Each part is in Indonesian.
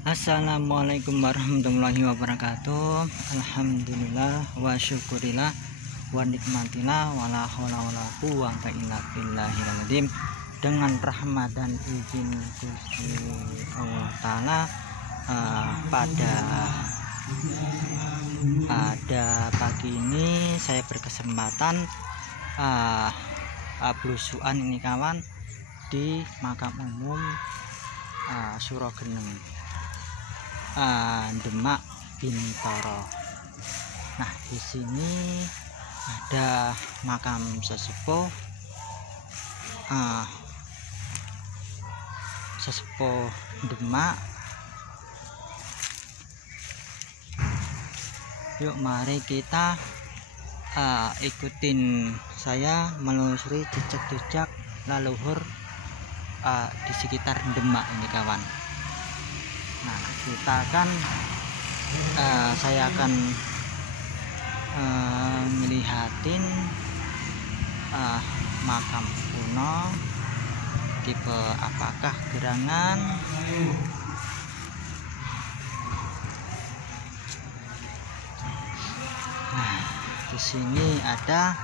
Assalamualaikum warahmatullahi wabarakatuh. Alhamdulillah wa syukurillah wa nikmatillah wa la haula wa la quwwata illa billahil azim. Dengan rahmat dan izin Gusti Allah Ta'ala, pada pagi ini saya berkesempatan blusukan ini kawan di makam umum Surogeneng, Demak Bintoro. Nah, di sini ada makam sesepuh Demak. Yuk mari kita ikutin saya menelusuri jejak-jejak leluhur di sekitar Demak ini kawan. Nah, kita akan saya akan ngelihatin makam kuno tipe apakah gerangan. Nah, di sini ada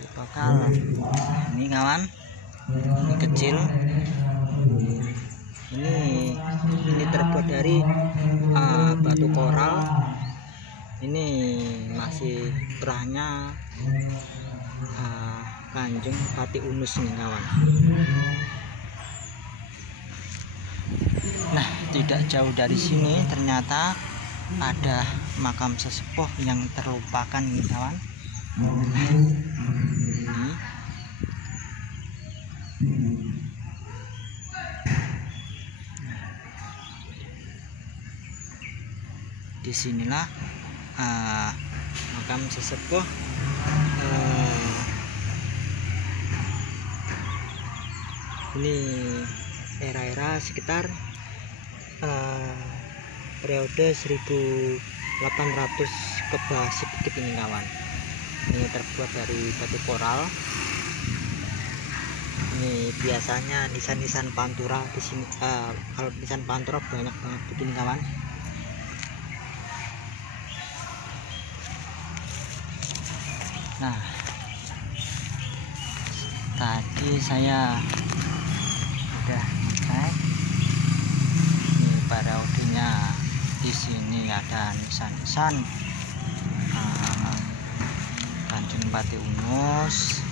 tipe kal ini kawan, ini kecil. Ini terbuat dari batu koral. Ini masih berahnya Kanjeng Pati Unus nih kawan. Nah, tidak jauh dari sini ternyata ada makam sesepuh yang terlupakan nih kawan. Disinilah makam sesepuh ini era-era sekitar periode 1800 ke bawah sedikit ini kawan. Ini terbuat dari batu koral. Ini biasanya nisan-nisan pantura di sini. Kalau nisan pantura banyak banget begini kawan. Nah, tadi saya udah ngecek ini paraodinya. Di sini ada nisan-nisan Kanjeng Pati Unus.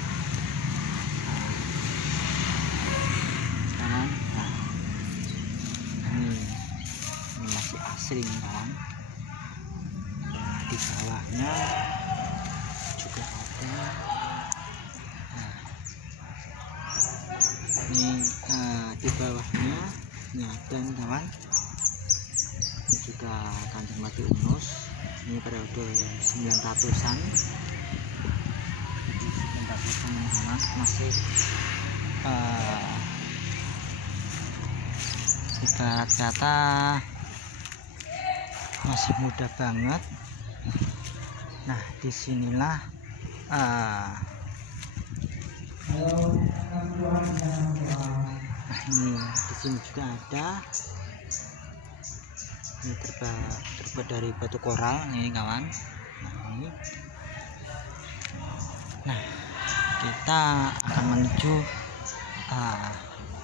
Nah, ini masih asli kan. Di bawahnya juga ada. Ini di bawahnya ini ada nih kawan. Ini juga Kanjeng Pati Unus. Ini periode 900-an. Jadi 900-an kawan, masih ibarat kata masih muda banget. Nah, disinilah ini di sini juga ada. Ini terbuat dari batu koral ini kawan. Nah, kita akan menuju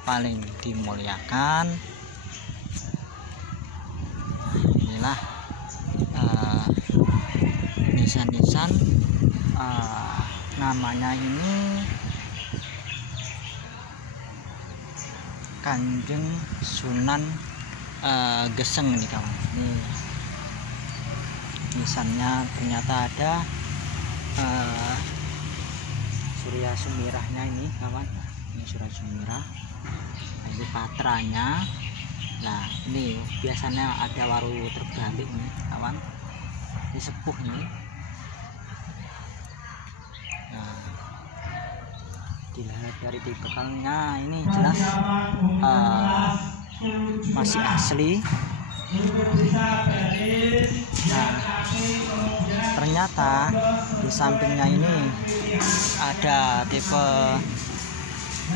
paling dimuliakan. Inilah nisan-nisan, namanya ini Kanjeng Sunan Geseng nih kawan. Ini nisannya ternyata ada Surya Sumirahnya ini kawan. Ini Surya Sumirah. Nah, ini patranya. Nah, ini biasanya ada waru terbalik nih kawan. Ini sepuh nih. Nah, dilihat dari tipekalnya ini jelas masih asli. Nah, ternyata di sampingnya ini ada tipe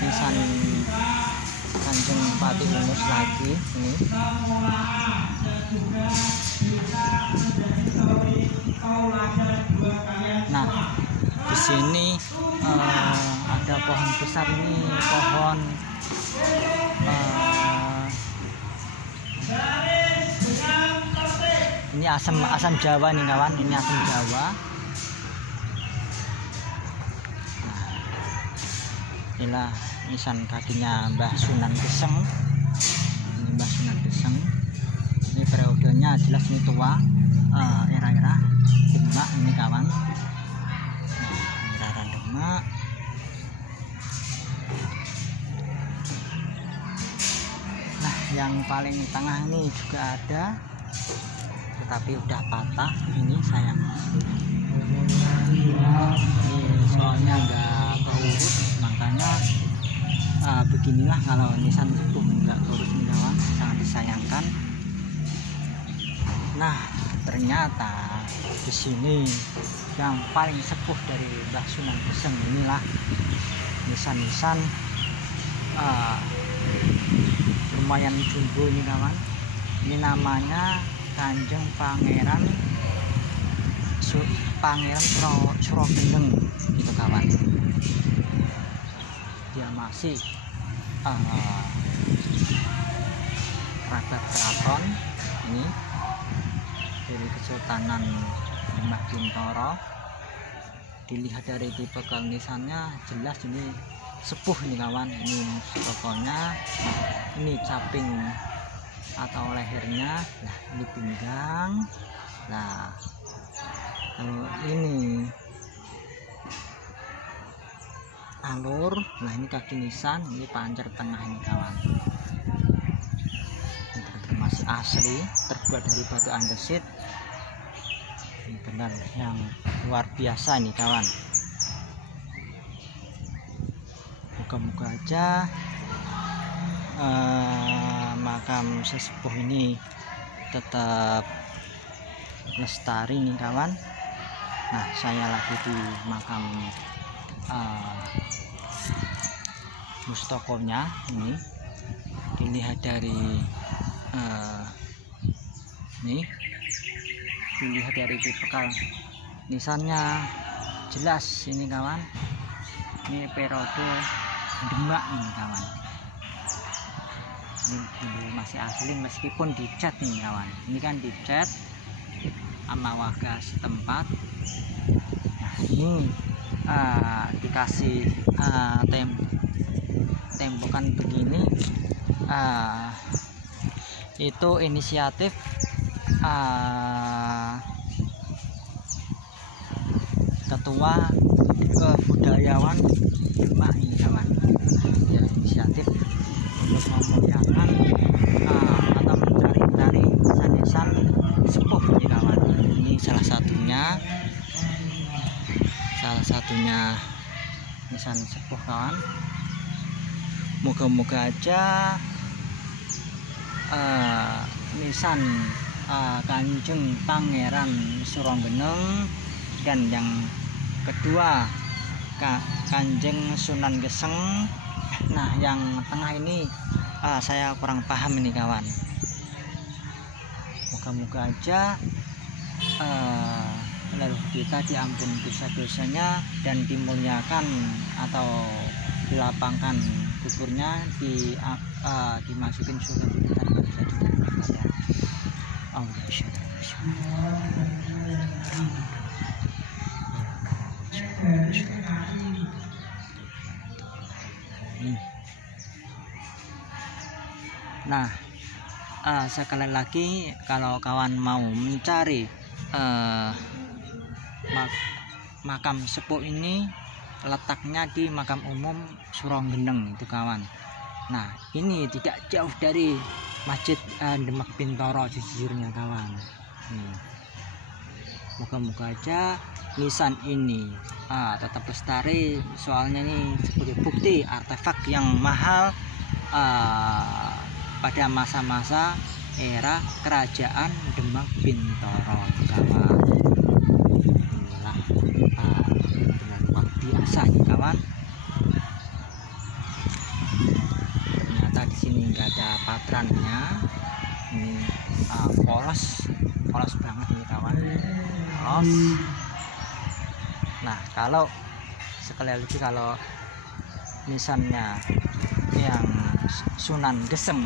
nisan Kanjeng Pati diurus lagi ini. Nah, di sini ada pohon besar ini, pohon ini asam Jawa nih kawan, ini asam Jawa. Nah, inilah nisan kakinya Mbah Sunan Geseng. Ini Mbah Sunan Geseng. Ini periodenya jelas ini tua, era-era Demak ini kawan. Era Demak. Nah, yang paling tengah ini juga ada, tetapi udah patah ini sayang. Ini soalnya nggak terurus, makanya beginilah kalau nisan sepuh nggak terurus nih kawan, sangat disayangkan. Nah, ternyata di sini yang paling sepuh dari Mbah Sunan Geseng inilah nisan-nisan lumayan jumbo ini kawan. Ini namanya Kanjeng Pangeran Surogeneng gitu kawan. Dia masih kerabat keraton ini dari Kesultanan Demak Bintoro. Dilihat dari tipe nisannya jelas ini sepuh ini kawan. Ini pokoknya ini caping atau lehernya, nah ini pinggang, nah kalau ini alur, nah ini kaki nisan, ini pancar tengah ini kawan. Ini masih asli, terbuat dari batu andesit. Ini benar yang luar biasa nih kawan. Moga-moga aja makam sesepuh ini tetap lestari nih kawan. Nah, saya lagi di makam mustokonya ini. Dilihat dari nih, dilihat dari tipikal nisannya jelas ini kawan. Ini periode Demak ini kawan. Ini masih asli meskipun dicat nih kawan. Ini kan dicat sama warga setempat. Nah, ini dikasih tembokan begini, itu inisiatif ketua budayawan Demak ini kawan. Ya, inisiatif untuk memuliakan atau mencari nisan-nisan sepuh ini kawan. Ini salah satunya nisan sepuh kawan. Moga-moga aja nisan Kanjeng Pangeran Surogeneng dan yang kedua Kanjeng Sunan Geseng. Nah, yang tengah ini saya kurang paham ini kawan. Moga-moga aja lalu kita diampun dosa-dosanya dan dimuliakan atau dilapangkan kuburnya, dimasukin surga kita ya. Nah, sekali lagi kalau kawan mau mencari makam sepuh ini, letaknya di makam umum Surogeneng itu kawan. Nah, ini tidak jauh dari Masjid Demak Bintoro sejujurnya kawan. Moga-moga aja nisan ini tetap lestari, soalnya ini sebagai bukti artefak yang mahal pada masa-masa era kerajaan Demak Bintoro kawan. Inilah benar luar biasa nih kawan. Ternyata di sini nggak ada patrannya ini polos banget ini kawan, polos. Nah kalau sekali lagi, kalau misalnya yang Sunan Gesem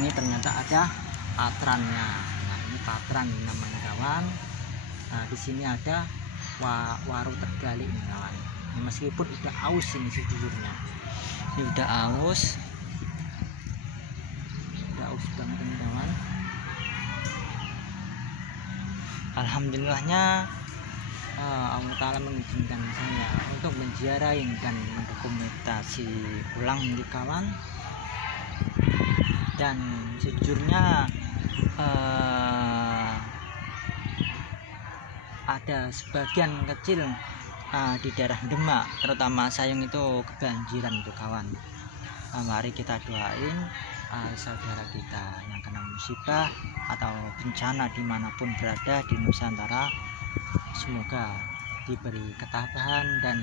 ini ternyata ada patrannya. Nah ini patran namanya kawan. Nah di sini ada waru tergali ini kawan. Meskipun udah aus ini sejujurnya, ini udah aus banget ini kawan. Alhamdulillahnya Allah Ta'ala mengizinkan saya untuk menziarahi dan mendokumentasi ulang ini kawan. Dan sejujurnya ada sebagian kecil di daerah Demak, terutama Sayung itu kebanjiran itu kawan. Mari kita doain saudara kita yang kena musibah atau bencana dimanapun berada di Nusantara, semoga diberi ketabahan dan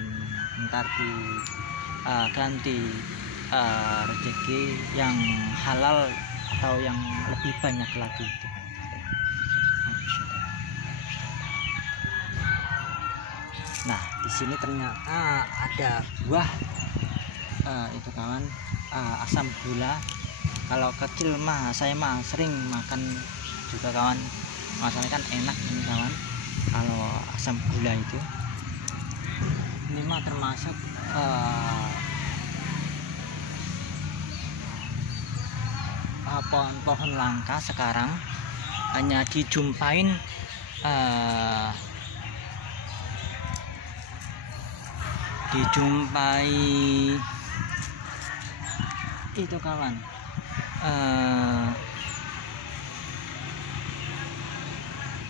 ntar diganti rezeki yang halal atau yang lebih banyak lagi itu. Nah di sini ternyata ada buah itu kawan, asam gula. Kalau kecil mah saya mah sering makan juga kawan, masalahnya kan enak ini kawan. Kalau asam gula itu ini mah termasuk pohon-pohon langka sekarang, hanya dijumpain itu kawan,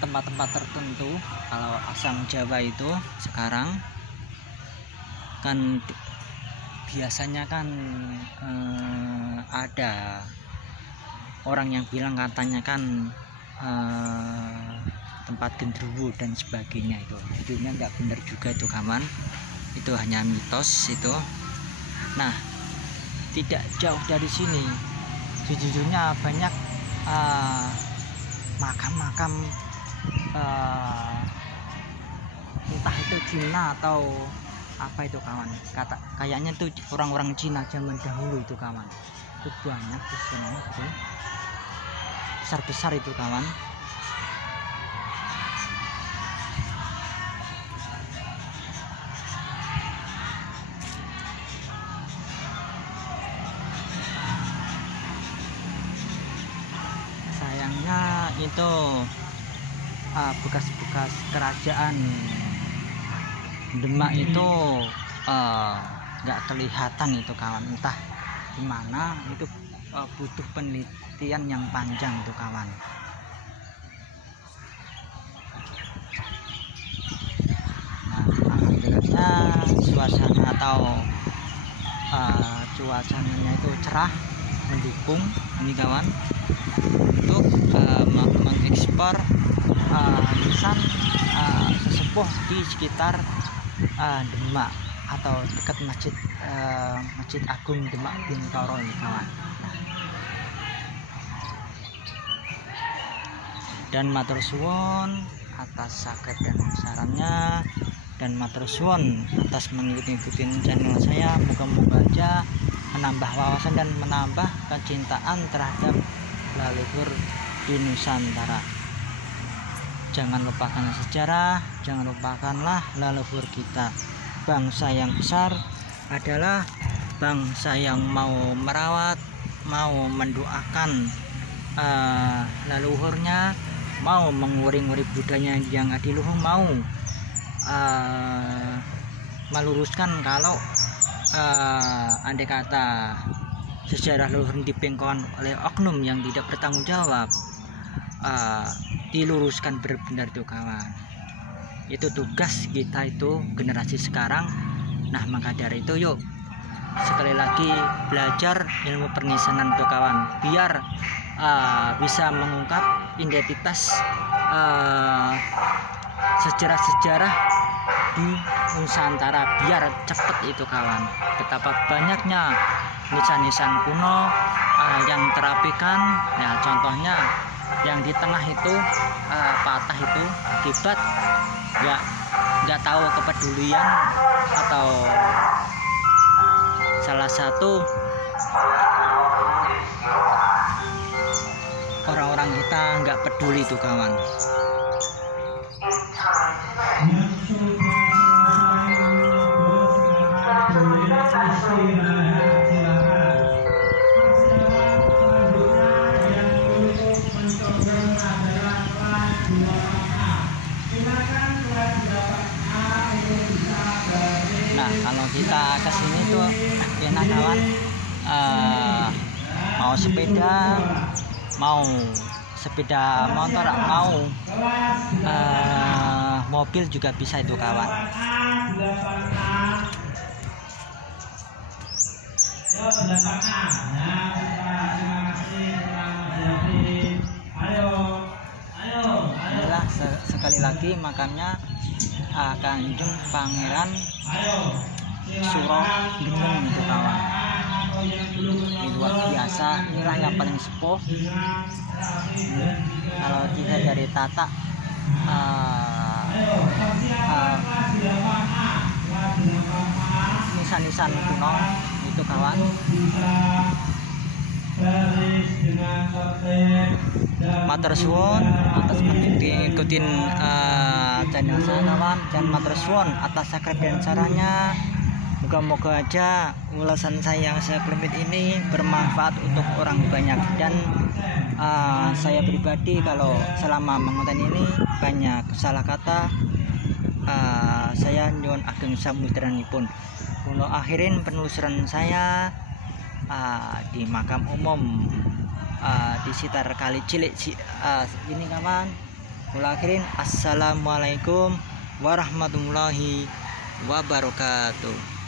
tempat-tempat tertentu. Kalau asam Jawa itu sekarang kan biasanya kan ada orang yang bilang katanya kan tempat genderuwo dan sebagainya. Itu judulnya nggak benar juga itu kawan, itu hanya mitos itu. Nah tidak jauh dari sini sejujurnya banyak makam-makam entah itu Cina atau apa itu kawan, kayaknya tuh orang-orang Cina zaman dahulu itu kawan. Itu banyak di sana itu, besar-besar itu kawan. Sayangnya itu bekas-bekas kerajaan Demak itu nggak kelihatan itu kawan, entah gimana. Itu butuh penelitian yang panjang itu kawan. Nah alhamdulillahnya suasana atau cuacanya itu cerah, mendukung ini kawan untuk mengekspor nisan sesepuh di sekitar Demak atau dekat Masjid Agung Demak Bintoro ini kawan. Dan matur suwun atas saged dan sarannya, dan matur suwun atas mengikuti channel saya. Moga-moga aja menambah wawasan dan menambah kecintaan terhadap leluhur di Nusantara. Jangan lupakan sejarah, jangan lupakanlah leluhur kita. Bangsa yang besar adalah bangsa yang mau merawat, mau mendoakan leluhurnya, mau menguring-uring budaya yang adiluhur, mau meluruskan kalau andai kata sejarah leluhur dipengkon oleh oknum yang tidak bertanggung jawab, diluruskan benar-benar tuh kawan. Itu tugas kita itu generasi sekarang. Nah maka dari itu yuk sekali lagi belajar ilmu pernisanan tuh kawan, biar bisa mengungkap identitas sejarah-sejarah di Nusantara, biar cepet itu kawan. Betapa banyaknya nisan-nisan kuno yang terapikan ya, contohnya yang di tengah itu patah itu akibat nggak tahu kepedulian atau salah satu orang-orang kita nggak peduli tuh kawan. Nah, kalau kita kesini tuh enak kawan, mau sepeda motor, mau mobil juga bisa itu kawan. Inilah sekali lagi makamnya Kanjeng Pangeran Suro Gendeng itu kawan. Ini luar biasa, inilah yang paling sepuh. Kalau dilihat dari tata nisan-nisan kuno itu kawan. Matur suwun atas mengikutin channel saya kawan, dan matur suwun atas subscribe dan caranya. Moga-moga aja ulasan saya yang saya klinik ini bermanfaat untuk orang banyak, dan saya pribadi kalau selama mengonten ini banyak salah kata, saya nyuwun ageng samudranipun. Kula akhirin penelusuran saya di makam umum di sekitar Kali Cilik ini kawan. Kula akhirin, assalamualaikum warahmatullahi wabarakatuh.